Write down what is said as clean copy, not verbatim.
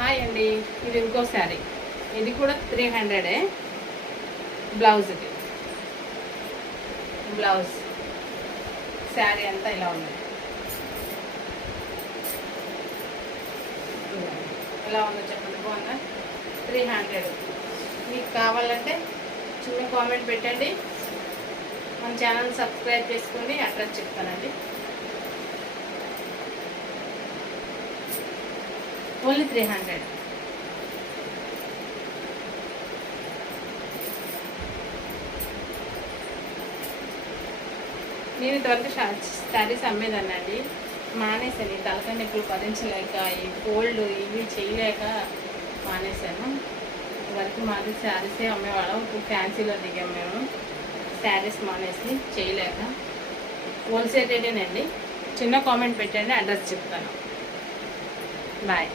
Hi అండి, ఇది ఇంకో శారీ. ఇది కూడా 300. బ్లౌజ్కి బ్లౌజ్ శారీ అంతా ఇలా ఉంది. ఎలా ఉందో చెప్పండి, బాగుందా? 300. మీకు కావాలంటే చిన్న కామెంట్ పెట్టండి. మన ఛానల్ సబ్స్క్రైబ్ చేసుకోండి. అడ్రస్ చెప్తానండి. ఓన్లీ 300. నేను ఇంతవరకు శారీస్ అమ్మేదాన్నండి, మానేశాను. ఈ తలకాయ నొప్పులు భరించలేక, ఈ ఫోల్డ్ ఇవి చేయలేక మానేశాను. ఇంతవరకు మాది శారీసే అమ్మేవాళ్ళం. ఇప్పుడు ఫ్యాన్సీలో దిగాం మేము. శారీస్ మానేసి చేయలేక హోల్సేల్ రేటేనండి. చిన్న కామెంట్ పెట్టండి, అడ్రస్ చెప్తాను. బాయ్.